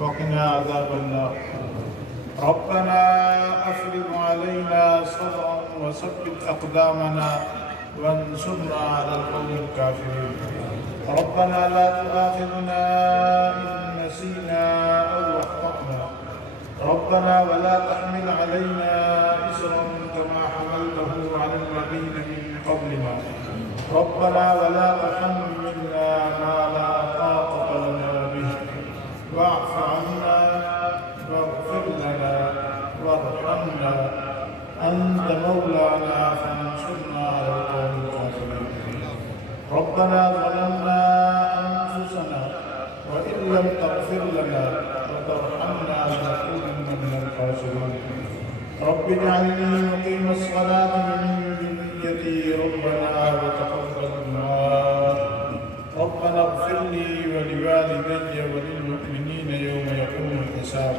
وقنا عذاب النار ربنا أفرغ علينا صبرا وثبت أقدامنا وانصرنا على القوم الكافرين ربنا لا تؤاخذنا إن نسينا أو أخطأنا ربنا ولا تحمل علينا إصرا كما حملته على الذين من قبلنا ربنا ولا تحملنا ما لا طاقة لنا به واعف عنا واغفر لنا وارحمنا أنت مولانا فانصرنا على القوم الكافرين ربنا ظلمنا أنفسنا وإن لم تغفر لنا وترحمنا لنكونن من الخاسرين رب اجعلني مقيم الصلاة من ذريتي ربنا وتقبل دعاء ربنا اغفر لي ولوالدي وللمؤمنين يوم يقوم الحساب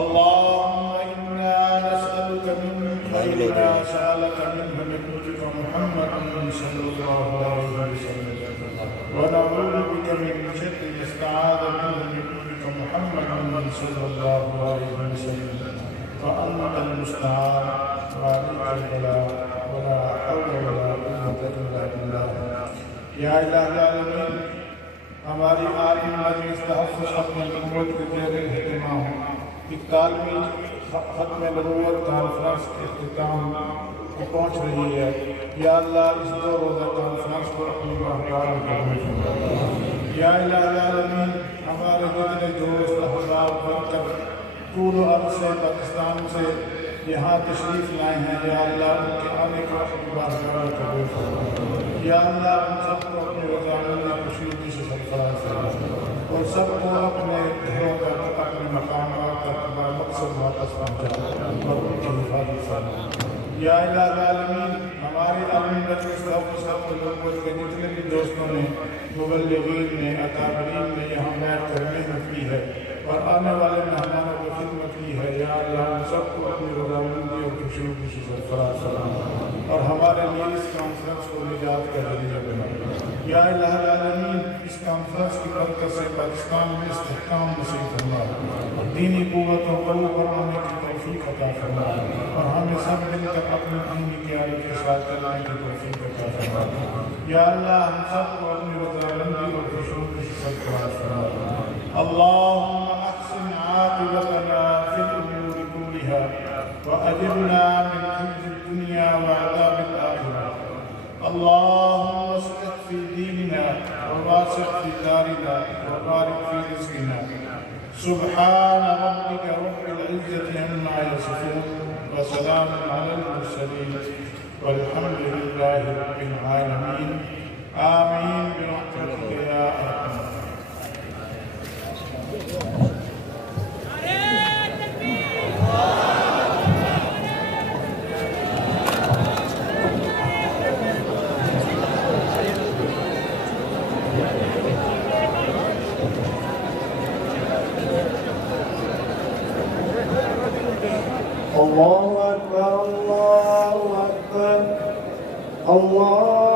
اللهم إنا نسألك من خير ما سألك منه نبيك محمد صلى الله عليه وسلم ونعوذ بك من شر ما استعاذ منه نبيك محمد صلى الله عليه وسلم وأنت المستعان وعليك البلاء ولا حول ولا قوة إلا بالله या इलाही आलमीन हमारी आलिम मजलिस तहफ़्फ़ुज़ ख़त्म नबूवत के ज़ेर इह्तिमाम 41वीं ख़त्म नबूवत कॉन्फ्रेंस के इख्तिताम को पहुँच रही है। या अल्लाह इस 2 रोज़ा कॉन्फ्रेंस को अपनी बारगाह में कबूल फरमा। या इलाही आलमीन हमारे जितने दोस्त अहबाब बनकर पूरे अरसे पाकिस्तान से यहाँ तशरीफ़ लाए हैं, या अल्लाह उनके आने को अपनी बारगाह में कबूल फरमा। या अल्लाह उन सबको अपने रज़ामंदी में खुशी से सरफराज फरमा और सबको अपने घरों तक अपने मकामात तक मकसद वापस पहुँचा और उनकी हिफाजत फरमा। या इलाही आलमीन हमारे आलिम मजलिस तहफ़्फ़ुज़ के जितने भी दोस्तों ने मुबल्लिगीन ने अकाबरीन ने यहाँ बैठ कर मेहनत की है और आने वाले मेहमानों की खिदमत की है, या अल्लाह उन सबको अपनी रज़ामंदी और खुशी से सरफराज फरमा और हमारे लिए इस कॉन्फ्रेंस को निजात का ज़रिया बना। या इलाही आलमीन इस कॉन्फ्रेंस की बरकत से पाकिस्तान में इस्तेहकाम नसीब फरमा और दीनी क़ुव्वत और क़लब बढ़ाने की तौफ़ीक़ अता फरमा और हमें सब मिलकर अपने दीनी क़यादत के साथ चलने की तौफ़ीक़ अता फरमा। या अल्लाह हम सबको अपनी रज़ामंदी और खुशी से सरफराज फरमा। अल्लाहुम्मा अहसिन आक़िबतना फ़िल उमूरि कुल्लिहा वअजिरना मिन ख़िज़्यि दुनिया वअज़ाबिल आख़िरह। अल्लाहुम्मा अस्लिह फ़ी दीनिना ववासिअ फ़ी दारिना वबारिक फ़ी रिज़्क़िना। सुब्हान रब्बिका रब्बिल इज़्ज़ति अम्मा यसिफ़ून वसलामुन अलल मुरसलीन वल्हम्दुलिल्लाहि रब्बिल आलमीन। आमीन बिरहमतिका या अरहम। الله أكبر الله أكبر الله